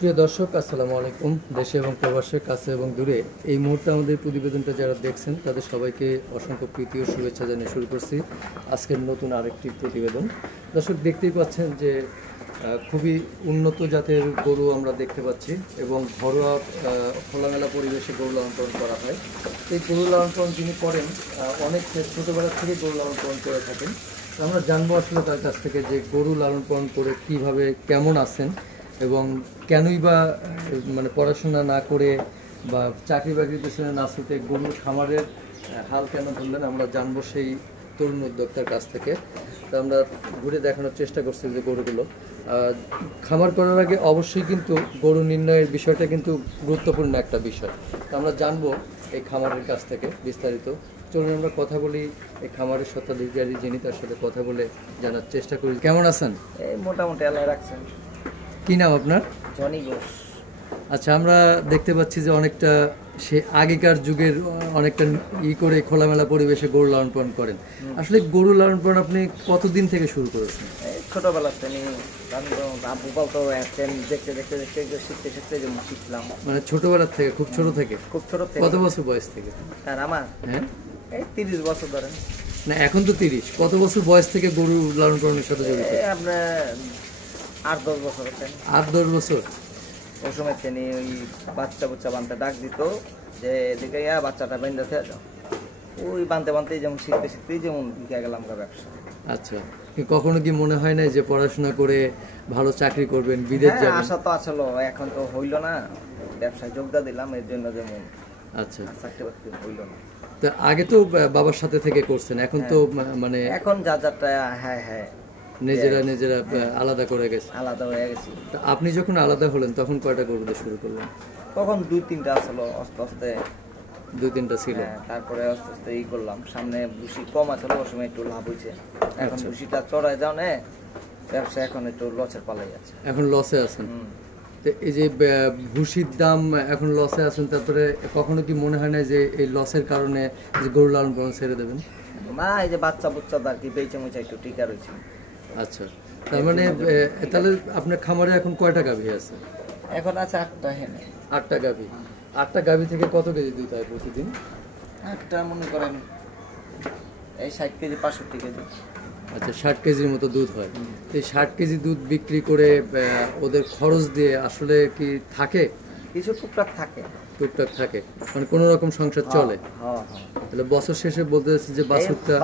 প্রিয় দর্শক, আসসালামু আলাইকুম। দেশে এবং প্রবাসের কাছে এবং দূরে এই মুহূর্তে আমাদের প্রতিবেদনটা যারা দেখছেন তাদের সবাইকে অসংখ্য প্রীতি ও শুভেচ্ছা জানিয়ে শুরু করছি আজকের নতুন আরেকটি প্রতিবেদন। দর্শক, দেখতেই পাচ্ছেন যে খুবই উন্নত জাতের গরু আমরা দেখতে পাচ্ছি এবং ঘরোয়া খোলামেলা পরিবেশে গরু লালন পালন করা হয়। এই গরু লালন পালন যিনি করেন অনেক ছোটোবেলা থেকে গরু লালন পালন করে থাকেন। আমরা জানবো আসলে তার কাছ থেকে যে গরু লালন পালন করে কীভাবে কেমন আছেন এবং কেনই বা মানে পড়াশোনা না করে বা চাকরি বাকরির পেছনে না ছুটে গরুর খামারের হাল কেন ধরলেন আমরা জানবো সেই তরুণ উদ্যোক্তার কাছ থেকে। তো আমরা ঘুরে দেখানোর চেষ্টা করছি যে গরুগুলো খামার করার আগে অবশ্যই কিন্তু গরু নির্ণয়ের বিষয়টা কিন্তু গুরুত্বপূর্ণ একটা বিষয়। তো আমরা জানবো এই খামারের কাছ থেকে বিস্তারিত। চলুন আমরা কথা বলি এই খামারের স্বত্বাধিকারী যিনি, তার সাথে কথা বলে জানার চেষ্টা করি। কেমন আছেন? এই মোটামুটি আল্লাহ রাখছেন। কি নাম আপনার? জনি ঘোষ। আচ্ছা, আমরা দেখতে পাচ্ছি যে অনেকটা সে আগেকার যুগের অনেকটা করে খোলামেলা পরিবেশে গরু লালন পালন করেন। আসলে গরু লালন পালন আপনি কতদিন থেকে শুরু করেছেন? ছোটবেলা থেকে আব্বু বলতো দেখতে দেখতে দেখতে শিখতে শিখতে যেমন শিখলাম। মানে ছোটবেলা থেকে, খুব ছোট থেকে? খুব ছোট থেকে। কত বছর বয়স থেকে? আর আমার হ্যাঁ এই 30 বছর ধরেন। না, এখন তো 30। কত বছর বয়স থেকে গরু লালন পালনের সাথে জড়িত? আপনার 8-10 বছর হচ্ছেন। 8-10 বছর। ওই সময় তিনি ওই বাচ্চা বানতে ডাক দিত যে এদিকে বাচ্চাটা বেঁধে যাও, ওই বানতে বানতে যেমন শিখতে শিখতেই যেমন ঢুকে গেলাম ব্যবসা। আচ্ছা, কখনো কি মনে হয় না যে পড়াশোনা করে ভালো চাকরি করবেন, বিদেশ যাবেন? আশা তো আসলো, এখন তো হইল না। ব্যবসায় যোগদান দিলাম এর জন্য, যেমন আচ্ছা চাকরি বাকরি হইল না। তো আগে তো বাবার সাথে থেকে করছেন, এখন তো মানে এখন যাত্রা হ্যাঁ নিজেরা আলাদা করে গেছে, আলাদা হয়ে গেছি। আপনি যখন আলাদা হলেন তখন কয়টা গরু দিয়ে শুরু করলেন? তখন 2-3টা আসলো, আস্তে আস্তে 2-3টা ছিল। তারপরে আস্তে আস্তে করলাম। সামনে ভুসি কম আসলো, ওই সময় একটু লাভ হয়েছে। এখন ভুসিটা চড়ায় যাও না, ব্যবসা এখন একটু লসের পালাই আছে। এখন লসে আছেন? তো এই যে ভুসির দাম এখন লসে আছেন, তারপরে কখনো কি মনে হয় না যে এই লসের কারণে যে গরু লালন পালন ছেড়ে দেবেন? না, এই যে বাচ্চা আর কি বেঁচে মুচা একটু টিকা রয়েছে। আচ্ছা, তার মানে তাহলে আপনার খামারে এখন কয়টা গাভী আছে? এখন আছে 8টা। হ্যাঁ, 8টা গাভী। 8টা গাভী থেকে কত কেজি দুধ হয় প্রতিদিন? 8টা মনে করেন এই 60 কেজি 65 কেজি। আচ্ছা, 60 কেজির মতো দুধ হয়। এই 60 কেজি দুধ বিক্রি করে ওদের খরচ দিয়ে আসলে কি থাকে? কিছু টুকটাক থাকে। টুকটাক থাকে, মানে কোনো রকম সংসার চলে। তাহলে বছর শেষে বলতে চাচ্ছি যে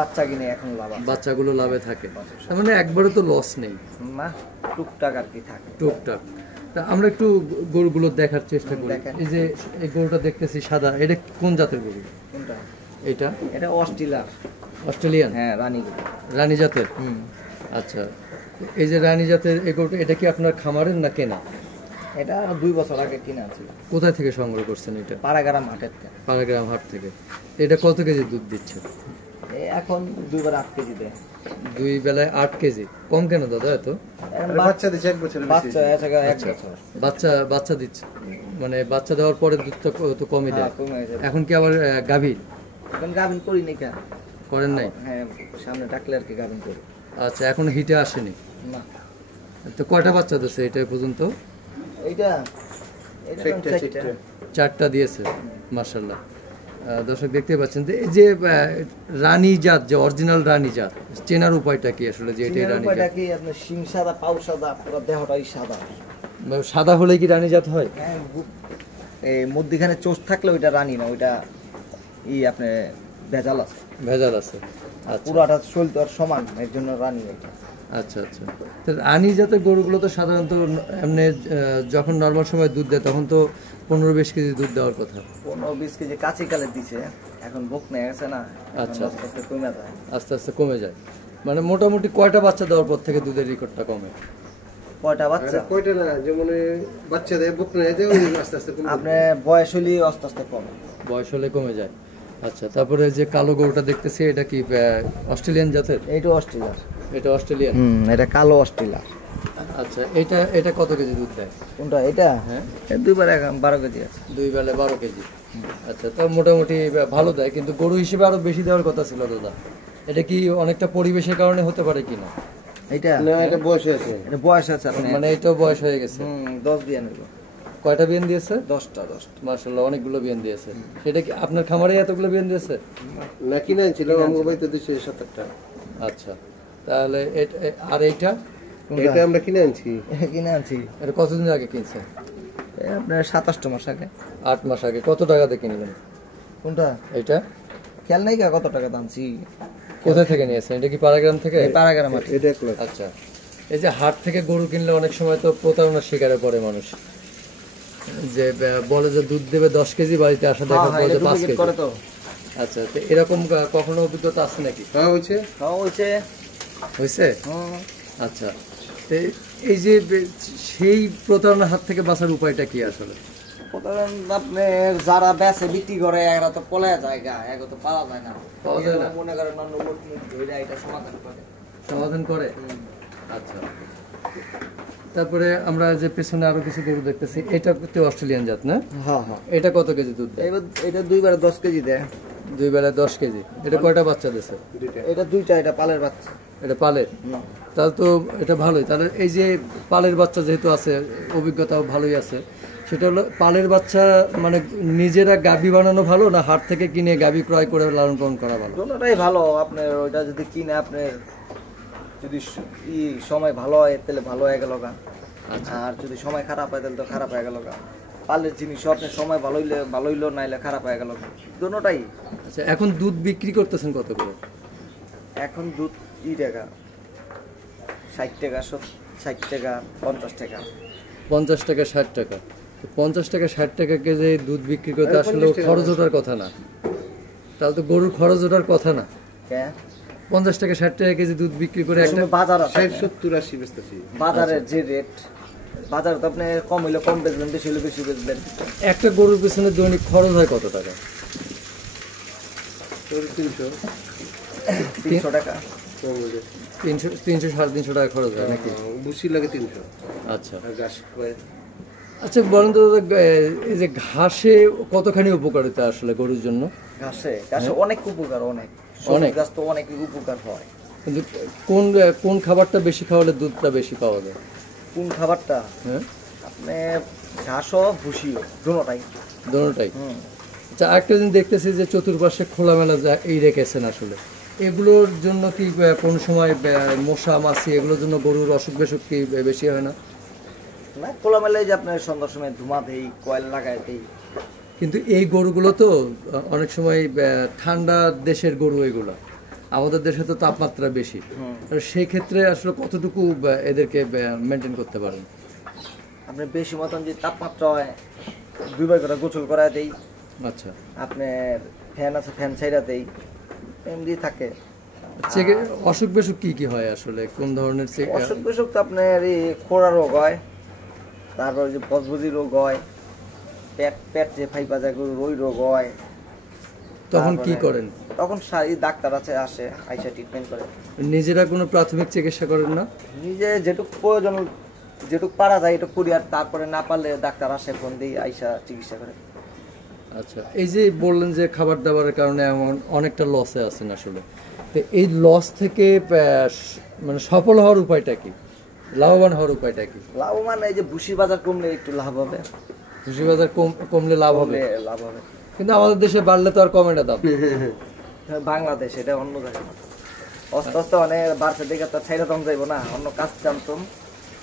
বাচ্চা কিনে এখন লাভ, বাচ্চাগুলো লাভে থাকে, তার মানে একবারে তো লস নেই না, টুকটাক আর কি থাকে, টুকটাক। তা আমরা একটু গরুগুলো দেখার চেষ্টা করি। এই যে এই গরুটা দেখতেছি সাদা, এটা কোন জাতের গরু? কোনটা? এটা অস্ট্রেলিয়ান। হ্যাঁ, রানী জাতের। আচ্ছা, এই যে রানী জাতের এই গরুটা, এটা কি আপনার খামারের না কেনা? এটা 2 বছর আগে কিনা ছিল। কোথায় থেকে সংগ্রহ করছেন এটা? পাড়াগ্রাম হাটের থেকে। পাড়াগ্রাম হাট থেকে। এটা কত কেজি দুধ দিচ্ছে? এখন 2 বেলা 8 কেজি দেয়। 2 বেলায় 8 কেজি? কম কেন দাদা এত? বাচ্চা দিচ্ছে 1 বছর। বাচ্চা দিচ্ছে, মানে বাচ্চা দেওয়ার পরে দুধটা তো কমে যায়। এখন কি আবার গাভীর? এখন গাভিন করি নাই। করেন নাই? হ্যাঁ, সামনে ডাকলে আর কি গাভিন করি। আচ্ছা, এখন হিটে আসেনি না। তো কয়টা বাচ্চা দিচ্ছে এটা পর্যন্ত? এইটা 4টা দিয়েছে, মাশাআল্লাহ। দর্শক দেখতে পাচ্ছেন যে এই যে রানী জাত, যে অরিজিনাল রানী জাত, চেনার উপায়টা কি আসলে যে এটাই রানী জাত? কি আপনার শিং সাদা, পাউ সাদা, পুরো দেহটাই সাদা। সাদা হলে কি রানী জাত হয়? হ্যাঁ, এই মধ্যখানে চোষ থাকলে ওইটা রানী না, ওইটা আপনি ভেজাল আছে। আচ্ছা, পুরাটা শরীর তো সমান, এর জন্য রানী এটা। আচ্ছা, তো রানী জাতের গরুগুলো তো সাধারণত এমনি যখন নর্মাল সময় দুধ দেয় তখন তো 15-20 কেজি দুধ দেওয়ার কথা। 15-20 কেজি কাছে কালে দিছে, এখন বুক নিয়ে গেছে না। আচ্ছা, আস্তে আস্তে কমে যায়। মানে মোটামুটি কয়টা বাচ্চা দেওয়ার পর থেকে দুধের রেকর্ডটা কমে? কয়টা বাচ্চা? কয়টা না, যেমন বাচ্চা দেয় বুক নিয়ে যায়, আস্তে আস্তে কমে। আপনি বয়স হলে আস্তে আস্তে কমে। বয়স হলে কমে যায়। আচ্ছা, তারপরে যে কালো গরুটা দেখতেছি, এটা কি অস্ট্রেলিয়ান জাতের? এটা অস্ট্রেলিয়ার। এটা অস্ট্রেলিয়ান? এটা কালো অস্ট্রেলিয়ার। আচ্ছা, এটা কত কেজি দুধ দেয়? কোনটা? এটা? হ্যাঁ, 2 বেলা 12 কেজি আছে। 2 বেলা 12 কেজি। আচ্ছা, তো মোটামুটি ভালো দেয়, কিন্তু গরু হিসেবে আরো বেশি দেওয়ার কথা ছিল দাদা। এটা কি অনেকটা পরিবেশের কারণে হতে পারে কিনা? এটা না, এটা বয়স আছে। এটা বয়স আছে, মানে এটাও বয়স হয়ে গেছে। 10 দিয়ে নেব। কয়টা বিয়ান দিয়েছে? 10টা। মাশাআল্লাহ, অনেকগুলো বিয়ান দিয়েছে। সেটা কি আপনার খামারে এতগুলো বিয়ান দিয়েছে? না কিনা ছিল আমার বাড়িতে 270টা। আচ্ছা, তাহলে আর এইটা এটা আমরা কিনে আনছি। এটা কতদিন আগে কিনছেন? আপনার 27 মাস আগে। 8 মাস আগে। কত টাকা দিয়ে কিনলেন? কোনটা? এটা খেয়াল নাই কত টাকা দামছি। কোথা থেকে নিয়েছেন? এটা কি পাড়াগ্রাম থেকে? পাড়াগ্রাম। এটা 1 লাখ। আচ্ছা, এই যে হাট থেকে গরু কিনলে অনেক সময় তো প্রতারণার শিকারে পড়ে মানুষ, যে বলে যে দুধ দেবে 10 কেজি, বাড়িতে আসা দেখা যায় 5 কেজি করে তো। আচ্ছা, তো এরকম কখনো অভিজ্ঞতা আছে নাকি? হ্যাঁ হইছে। হয়েছে? আচ্ছা, তো এই যে সেই প্রতারণার হাত থেকে বাঁচার উপায়টা কি আসলে? আপনি যারা বেচে বিক্রি করে এরা তো পলায় জায়গা, এগো তো পাওয়া যায় না। মনে করেন এটা সমাধান করে। আচ্ছা, তারপরে আমরা যে পেছনে আরো কিছু গরু দেখতেছি, এটা তো অস্ট্রেলিয়ান জাত না? হ্যাঁ। এটা কত কেজি দুধ দেয়? এটা 2 বেলা 10 কেজি দেয়। 2 বেলায় 10 কেজি। এটা কয়টা বাচ্চা দিয়েছে? এটা 2টা। এটা পালের বাচ্চা। এটা পালের? তাহলে তো এটা ভালোই। তাহলে এই যে পালের বাচ্চা যেহেতু আছে, অভিজ্ঞতাও ভালোই আছে, সেটা হলো পালের বাচ্চা মানে নিজেরা গাভী বানানো ভালো না হাট থেকে কিনে গাভী ক্রয় করে লালন পালন করা ভালো? দুটোটাই ভালো। আপনার ওইটা যদি কিনে আপনার যদি সময় ভালো হয় তাহলে ভালো হয়ে গেল গা, আর যদি সময় খারাপ হয় তাহলে তো খারাপ হয়ে গেল গা। পালের জিনিস আপনার সময় ভালো হইলো নাইলে খারাপ হয়ে গেল, দুটোটাই। আচ্ছা, এখন দুধ বিক্রি করতেছেন কত করে? এখন দুধ টাকা 60 টাকা, 60 টাকা, 50 টাকা। 50 টাকা 60 টাকা। 50 টাকা 60 টাকা কেজি দুধ বিক্রি করতে আসলে খরচ ওঠার কথা না? তাহলে তো গরুর খরচ ওঠার কথা না। 50 টাকা 60 টাকা কেজি দুধ বিক্রি করে একটা বাজার 70 80 বেচতেছি। বাজারের যে রেট, বাজারে তো আপনি কম হইলে কম বেচবেন, বেশি হইলে বেশি বেচবেন। একটা গরুর পেছনে দৈনিক খরচ হয় কত টাকা? 300 টাকা। 300 300-350 টাকা খরচ হয় নাকি? বুসি লাগে 300। আচ্ছা, আর ঘাস খায়। আচ্ছা বলেন তো দাদা, এই যে ঘাসে কতখানি উপকারিতা আসলে গরুর জন্য? ঘাসে অনেক উপকার, অনেক গাছ তো অনেক উপকার হয়। কিন্তু কোন খাবারটা বেশি খাওয়ালে দুধটা বেশি পাওয়া যায়? কোন খাবারটা? হ্যাঁ, আপনি ঘাসও ভুসিও দুটোটাই। আচ্ছা, আরেকটা দিন দেখতেছি যে চতুর্পাশে খোলামেলা এই রেখেছেন, আসলে এগুলোর জন্য কি কোন সময় মশা মাছি এগুলোর জন্য গরুর অসুখ বিসুখ কি বেশি হয় না? না, খোলামেলায় যে আপনার সন্ধ্যার সময় ধুমা দেই, কয়েল লাগাই দেই। কিন্তু এই গরুগুলো তো অনেক সময় ঠান্ডা দেশের গরু, এগুলো আমাদের দেশে তো তাপমাত্রা বেশি, সেই ক্ষেত্রে আসলে কতটুকু এদেরকে মেনটেন করতে পারেন? আপনি বেশি মতন যে তাপমাত্রা হয় 2 বার করে গোসল করা দেই। আচ্ছা, আপনার ফ্যান আছে, ফ্যান ছাইরা দেই, এমনি থাকে। অসুখ বিসুখ কি কি হয় আসলে, কোন ধরনের অসুখ বিসুখ? তো আপনার এই খোড়া রোগ হয়, তারপর যে বজবজি রোগ হয়, পেট যে ফাইপা যায় গরুর ওই রোগ হয়। তখন কি করেন? তখন ডাক্তার আছে, আসে আইসা ট্রিটমেন্ট করে। নিজেরা কোনো প্রাথমিক চিকিৎসা করেন না? নিজে যেটুক প্রয়োজন, যেটুক পারা যায় এটুক করি, আর তারপরে না পারলে ডাক্তার আসে, ফোন দিয়ে আইসা চিকিৎসা করে। আচ্ছা, এই যে বললেন যে খাবার দাবারের কারণে এমন অনেকটা লসে আছেন আসলে, তো এই লস থেকে মানে সফল হওয়ার উপায়টা কি, লাভবান হওয়ার উপায়টা কি? লাভবান এই যে ভুসি বাজার কমলে একটু লাভ হবে। ভুসি বাজার কমলে লাভ হবে, কিন্তু আমাদের দেশে বাড়লে তো আর কমে না দাম। বাংলাদেশ এটা অন্য জায়গা, আস্তে আস্তে অনেক বাড়ছে দেখে তো ছাইরা দাম যাইব না, অন্য কাজ জানতাম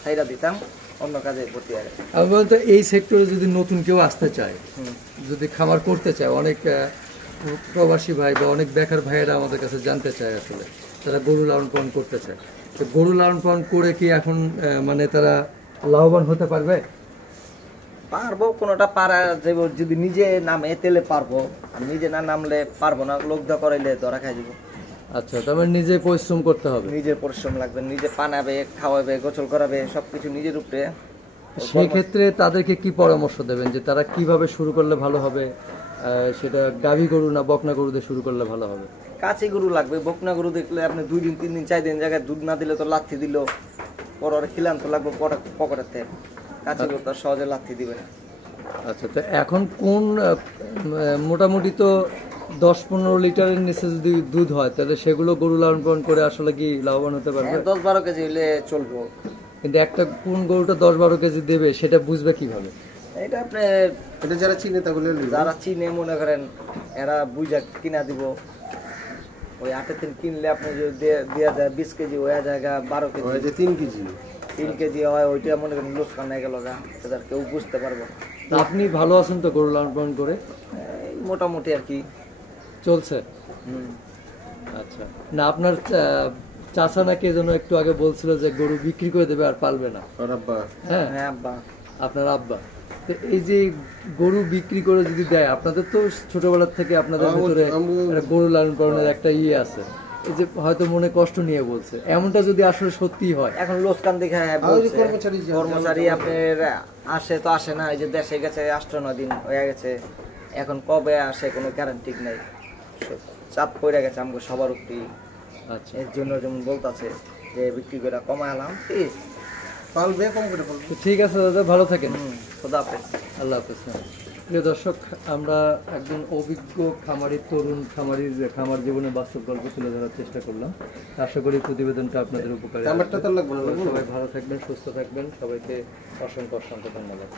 ছাইরা দিতাম, অন্য কাজে ভর্তি আগে। আমি বলতে এই সেক্টরে যদি নতুন কেউ আসতে চায়, যদি খামার করতে চায়, অনেক প্রবাসী ভাই বা অনেক বেকার ভাইয়েরা আমাদের কাছে জানতে চায় আসলে, তারা গরু লালন পালন করতে চায়, তো গরু লালন পালন করে কি এখন মানে তারা লাভবান হতে পারবে? পারবো, কোনোটা পারা যাবো, যদি নিজে নামে তেলে পারবো, আর নিজে না নামলে পারবো না, লোক দা করাইলে ধরা খাই যাবো। আচ্ছা, তারপর নিজে পরিশ্রম করতে হবে, নিজের পরিশ্রম লাগবে, নিজে পানাবে, খাওয়াবে, গোসল করাবে, সবকিছু নিজের উপরে। সেই ক্ষেত্রে তাদেরকে কি পরামর্শ দেবেন যে তারা কিভাবে শুরু করলে ভালো হবে? সেটা গাভী গরু না বকনা গরু দিয়ে শুরু করলে ভালো হবে? কাঁচি গরু লাগবে, বকনা গরু দেখলে আপনি 2 দিন 3 দিন 4 দিন জায়গায় দুধ না দিলে তো লাথি দিল, পরে খিলান তো লাগবে পকেটের তেল, কাঁচি গরু তো সহজে লাথি দিবে না। আচ্ছা, তো এখন কোন মোটামুটি তো 10-15 লিটারের নিচে যদি দুধ হয় তাহলে সেগুলো গরু লালন পালন করে আসলে কি লাভবান হতে পারবে? 10-12 কেজি হলে চলবো। কিন্তু একটা কোন গরুটা 10-12 কেজি দেবে সেটা বুঝবে কিভাবে? এটা আপনি এটা যারা চিনে তাগুলো যারা চিনে মনে করেন এরা বুঝা কিনা দিব। ওই 8 দিন কিনলে আপনি যদি দেওয়া যায় 20 কেজি হয়ে জায়গা 12 কেজি হয় যে 3 কেজি 3 কেজি হয়, ওইটা মনে করেন লোকসান হয়ে গেল গা, সেটা কেউ বুঝতে পারবো না। তো আপনি ভালো আছেন তো গরু লালন পালন করে? এই মোটামুটি আর কি চলছে। আচ্ছা, না আপনার চাচা নাকি যেন একটু আগে বলছিল যে গরু বিক্রি করে দেবে আর পালবে না। আর আব্বা হ্যাঁ, হ্যাঁ আব্বা। আপনার আব্বা। তো এই যে গরু বিক্রি করে যদি দেয়, আপনাদের তো ছোটবেলা থেকে আপনাদের ভিতরে একটা গরু লালন পালনের একটা ইয়ে আছে, এই যে হয়তো মনে কষ্ট নিয়ে বলছে, এমনটা যদি আসলে সত্যি হয়? এখন লোকসান দেখে বলছে, কর্মচারী আপনার আসে তো আসে না, এই যে দেশে গেছে 8-9 দিন হয়ে গেছে, এখন কবে আসে কোনো গ্যারান্টি নাই, চাপ পড়ে গেছে আমাকে সবার উপরেই। আচ্ছা, এর জন্য যেমন বলতেছে যে বিক্রি করে কমালাম, পালবে কম করে পালবে। তো ঠিক আছে দাদা, ভালো থাকেন। খোদা হাফেজ। আল্লাহ হাফেজ। প্রিয় দর্শক, আমরা একজন অভিজ্ঞ খামারি, তরুণ খামারির খামার জীবনে বাস্তব গল্প তুলে ধরার চেষ্টা করলাম। আশা করি প্রতিবেদনটা আপনাদের উপকারে আসবে। আমারটা তো লাগবে না। সবাই ভালো থাকবেন, সুস্থ থাকবেন, সবাইকে অসংখ্য ধন্যবাদ।